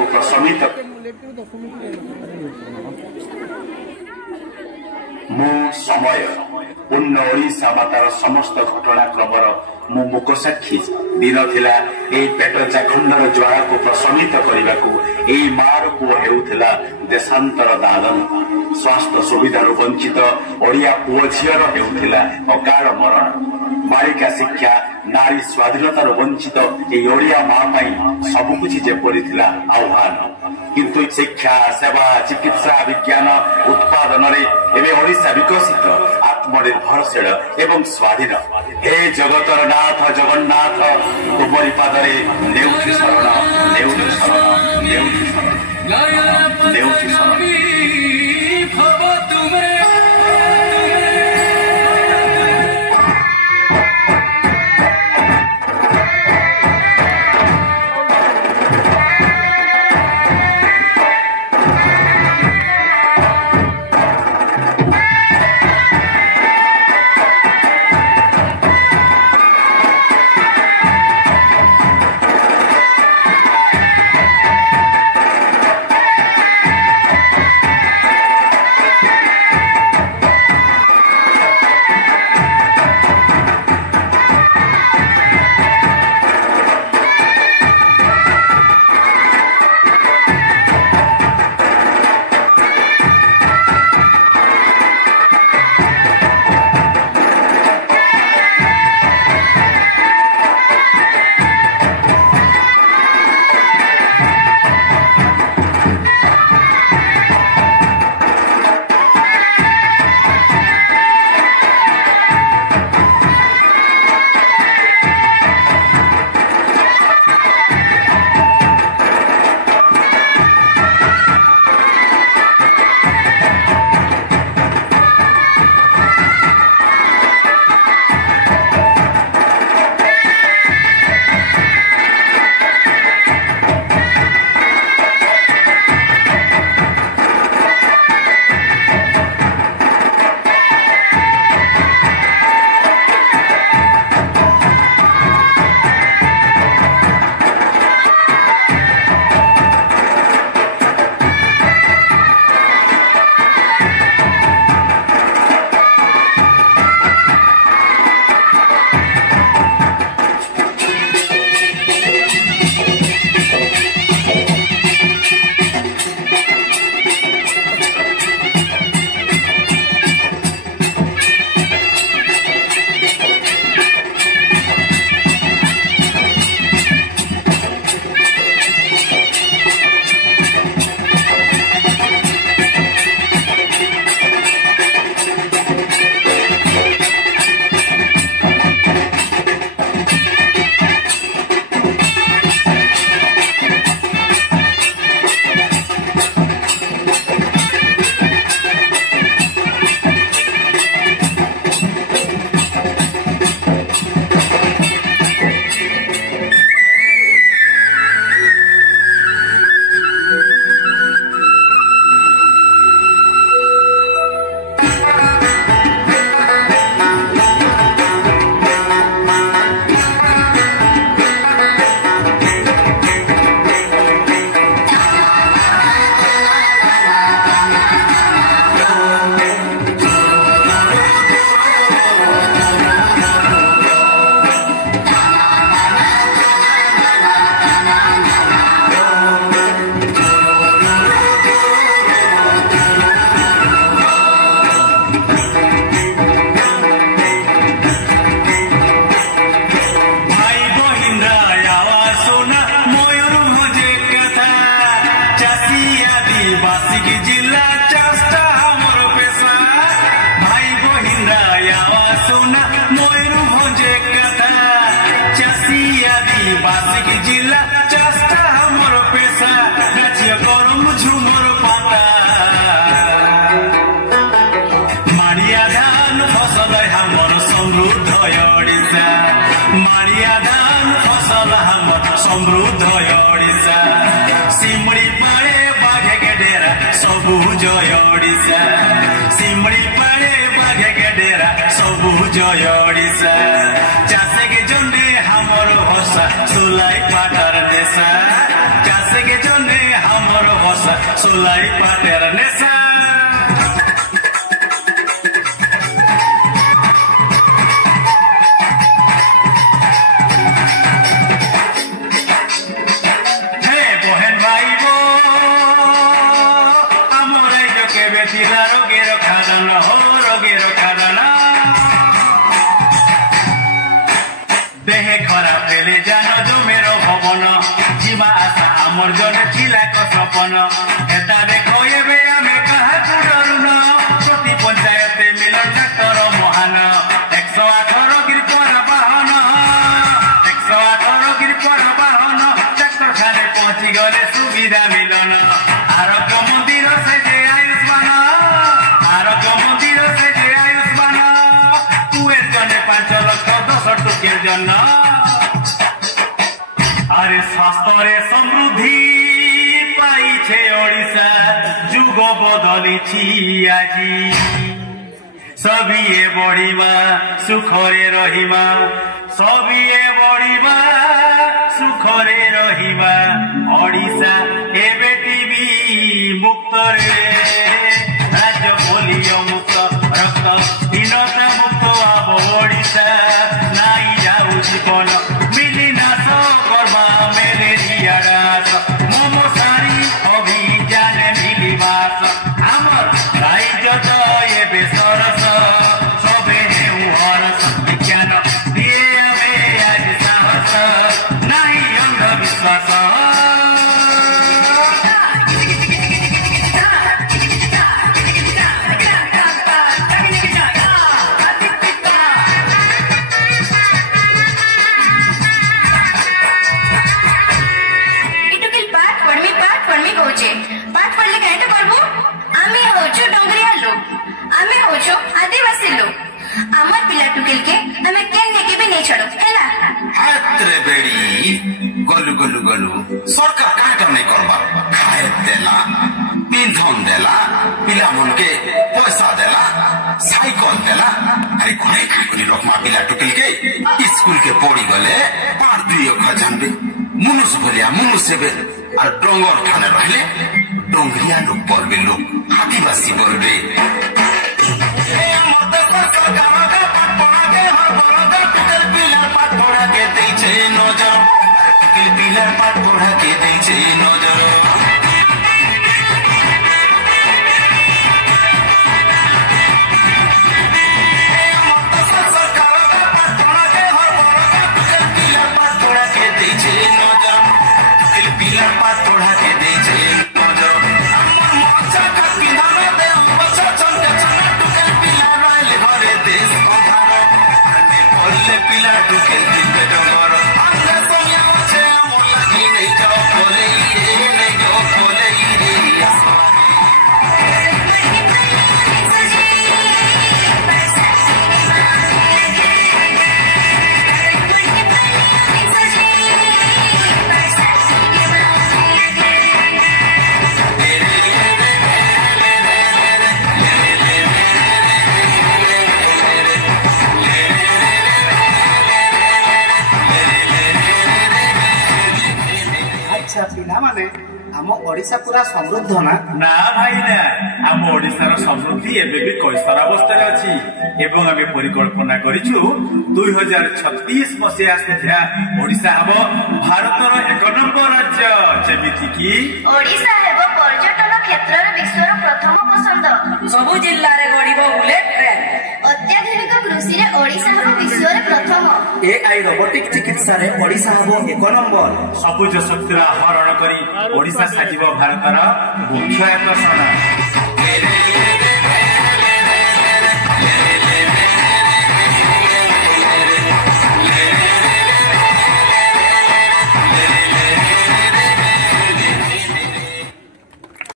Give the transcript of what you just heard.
को प्रशमित मु समय पूर्ण ओडिशा मातार समस्त घटनाक्रमर मु मुक साक्षी दिन थिला ए पेट चाखंडर ज्वाला को प्रशमित करने को ए मार पुओ हेउथिला देशांतर दादन स्वास्थ्य सुविधा वंचित ओडिया पुओ झीर हेउथिला अकाल मरण बालिका शिक्षा नारी स्वाधीनतार वंचित ए ओडिया माँ सबकुछ जेपरी थिला आह्वान किंतु शिक्षा सेवा चिकित्सा विज्ञान उत्पादन एवं ओडिशा विकसित आत्मनिर्भरशील एवं स्वाधीन हे जगतर नाथ जगन्नाथ तुमरी पादरे नेउठी शरण नेउठी शरण नेउठी शरण नेउठी शरण समृद्ध ओडिशा सिमड़ी पाड़े बाघे के डेरा सबुज ओडिशा सिमड़ी पाड़े बाघे के डेरा सबुज ओडिशा चासे के जंडे हमर भाषा सुलाई पाटार देशा चासे के जंडे रसोलाई पाटेर नेसा हे बहन भाइबो आमरे जो केबे तिरा रोगेर खादन हो रोगेर खादन देहे खराब पेले जानो जो मेरो भवन जीवा आशा आमर जने थिलाक सपन एता देखो एबे आमे काहाकु डरुन प्रति पंचायते मिलन डाक्टर महान 118 गिरपर वाहन 118 गिरपर वाहन डाक्टर खाने पहुंची गले सुविधा मिलन आरोग्य मंदिर से जे आयुष्मान आरोग्य मंदिर से जे आयुष्मान तू एक जने 5 लाख 10 टुकेर जन अरे स्वास्थ्य समृद्धि पाइछे ओडिशा जुग बदलिछि आजी सबिए बढिमा सुखरे रहिमा सबिए बढिमा सुखरे रहिमा ओडिशा एबे टीबी मुक्त रे राज्य पोलियो मुक्त रक्त हीनता मुक्त अब ओडिशा नाई जाऊ जीवन मिली नाश कर्मा मेलेरिया रास मोमो सारी अभियान मिली बास आमर राइज जय बेसरस सबे हेउ हरस विज्ञान दिए आमे आज साहस नाही अंधविश्वास आमर पिला टुकेल के हमें केन्ने के भी नहीं छड़ो हैला हात्रे बेड़ी गलु गलु गलु सरकार काटा नहीं करबा खाए देला पिंधन देला पिला मन के पैसा देला साइकिल देला अरे कोई खाकुरी रखमा पिला टुकेल के स्कूल के पड़ी गले पार दुई खजान बे मुनुस भलिया मुनुस से और डोंगर ठाने रहले डोंगरिया लोग पड़बे लोग आदिवासी बोलबे पिलर पाट पढ़ा के दैछे नजर आम ओडिशा पूरा समृद्ध ना ना भाई ना आम ओडिशार समृद्धि एबे भी कैसर अवस्था अछि एवं आमे परिकल्पना करिछु 2036 मसिया सुधा ओडिशा हबो भारतर 1 नंबर राज्य जेमिति कि ओडिशा हेबो पर्यटन क्षेत्र रे विश्वर प्रथम पसंद सबु जिल्ला रे गडिबो बुलेट ट्रेन अत्याधुनिक कृषि रे ओडिशा हेबो विश्व रे प्रथम एआई रोबोटिक चिकित्सा रे ओडिशा हेबो 1 नंबर सबुज शक्तिर हरण करी ओडिशा साजिबो भारतर मुख्य आकर्षण